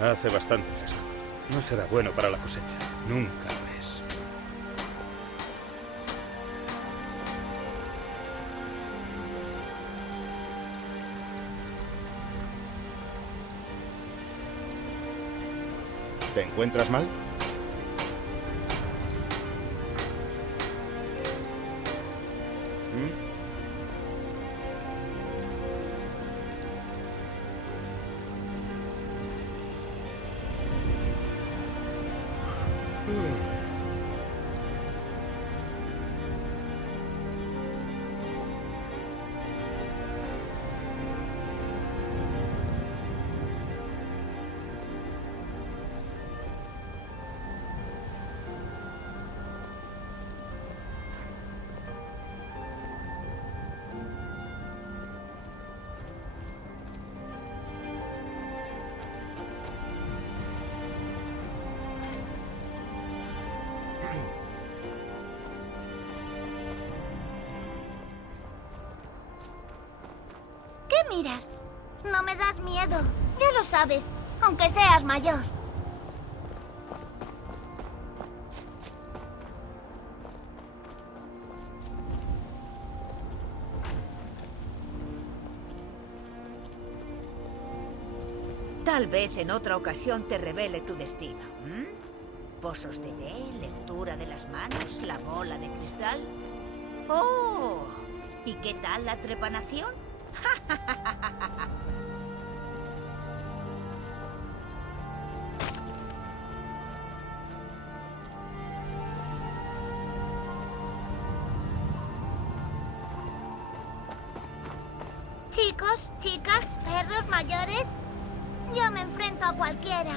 Hace bastante fresco. No será bueno para la cosecha. Nunca lo es. ¿Te encuentras mal? ¿Qué miras? No me das miedo. Ya lo sabes, aunque seas mayor. Tal vez en otra ocasión te revele tu destino. ¿Pozos de té, lectura de las manos, la bola de cristal? ¡Oh! ¿Y qué tal la trepanación? Chicos, chicas, perros mayores, yo me enfrento a cualquiera.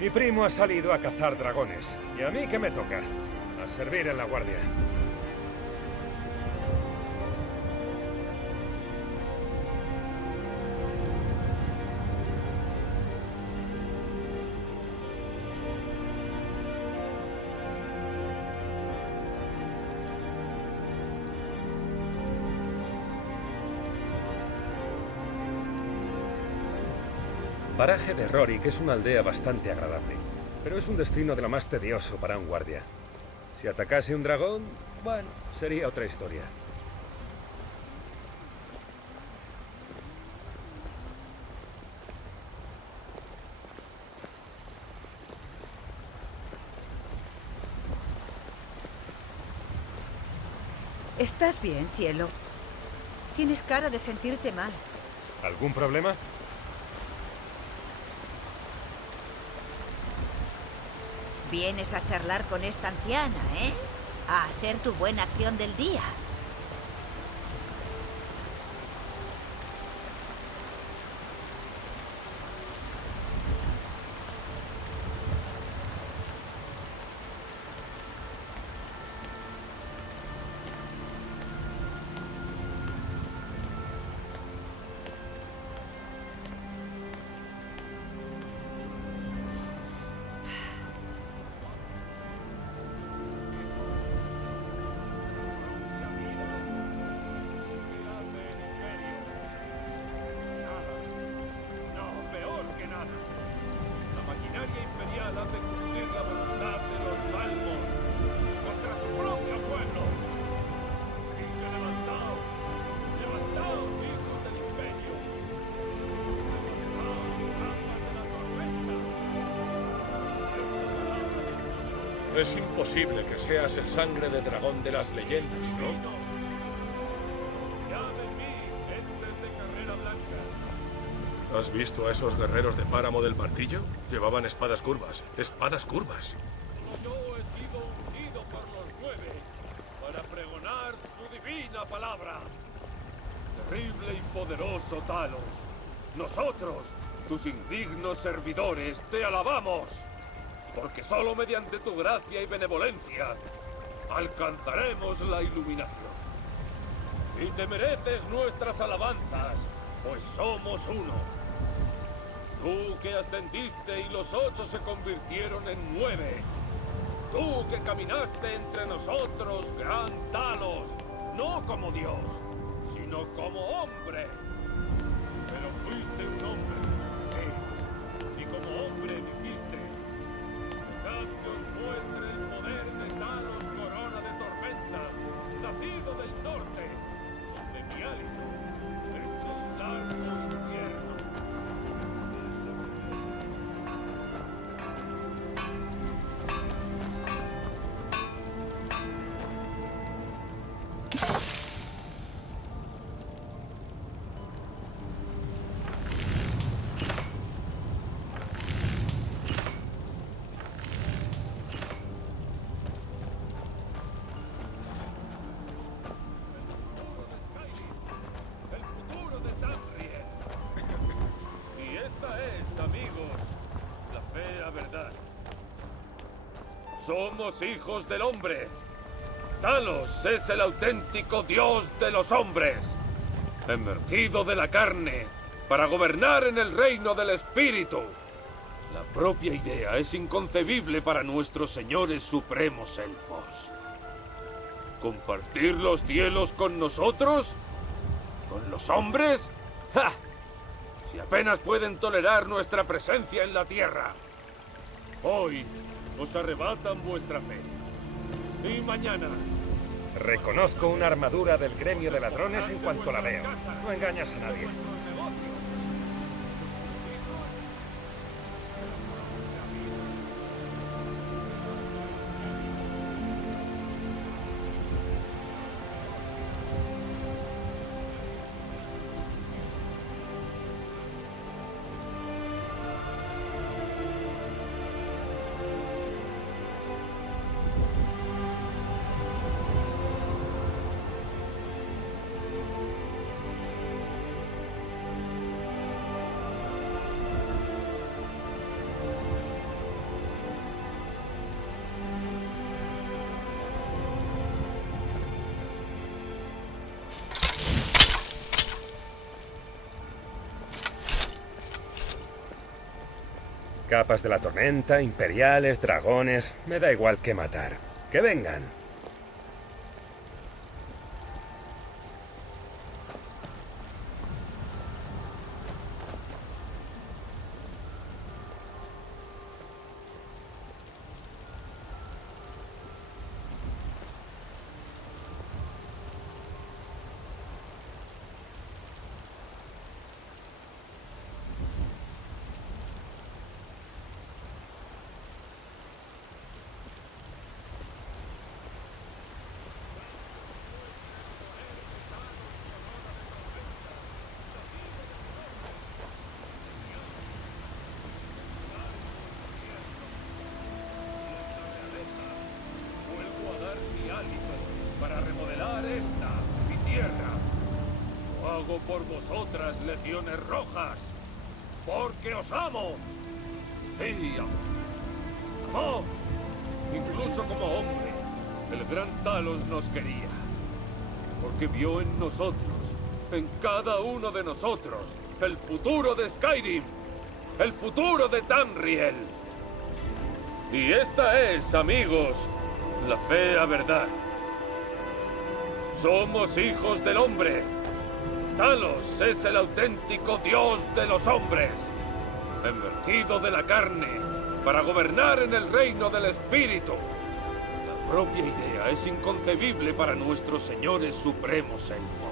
Mi primo ha salido a cazar dragones. ¿Y a mí qué me toca? A servir en la guardia. Paraje de Rorik es una aldea bastante agradable, pero es un destino de lo más tedioso para un guardia. Si atacase un dragón, bueno, sería otra historia. ¿Estás bien, cielo? Tienes cara de sentirte mal. ¿Algún problema? Vienes a charlar con esta anciana, ¿eh? A hacer tu buena acción del día. Es imposible que seas el sangre de dragón de las leyendas, ¿no? ¿Has visto a esos guerreros de Páramo del Martillo? Llevaban espadas curvas. ¡Espadas curvas! Yo he sido ungido por los 9 para pregonar su divina palabra. horrible y poderoso Talos, nosotros, tus indignos servidores, te alabamos, porque solo mediante tu gracia y benevolencia alcanzaremos la iluminación. Y te mereces nuestras alabanzas, pues somos uno. Tú que ascendiste y los 8 se convirtieron en 9. Tú que caminaste entre nosotros, gran Talos, no como Dios, sino como hombre. Pero fuiste un hombre, sí, y como hombre viviste. Dejad que os muestre el poder de Talos, corona de tormenta, nacido del norte, donde mi hálito es un largo invierno. Somos hijos del hombre. Talos es el auténtico dios de los hombres, emergido de la carne para gobernar en el reino del espíritu. La propia idea es inconcebible para nuestros señores supremos elfos. ¿Compartir los cielos con nosotros? ¿Con los hombres? ¡Ja! Si apenas pueden tolerar nuestra presencia en la tierra. Hoy os arrebatan vuestra fe. Y mañana... Reconozco una armadura del gremio de ladrones en cuanto la veo. No engañas a nadie. Capas de la tormenta, imperiales, dragones... Me da igual que matar. ¡Que vengan! para remodelar esta, mi tierra. Lo hago por vosotras, legiones rojas, porque os amo. Sí, amo. Incluso como hombre, el gran Talos nos quería, porque vio en nosotros, en cada uno de nosotros, el futuro de Skyrim, el futuro de Tamriel. Y esta es, amigos, la fea verdad. Somos hijos del hombre. Talos es el auténtico dios de los hombres, emergido de la carne para gobernar en el reino del espíritu. La propia idea es inconcebible para nuestros señores supremos elfos.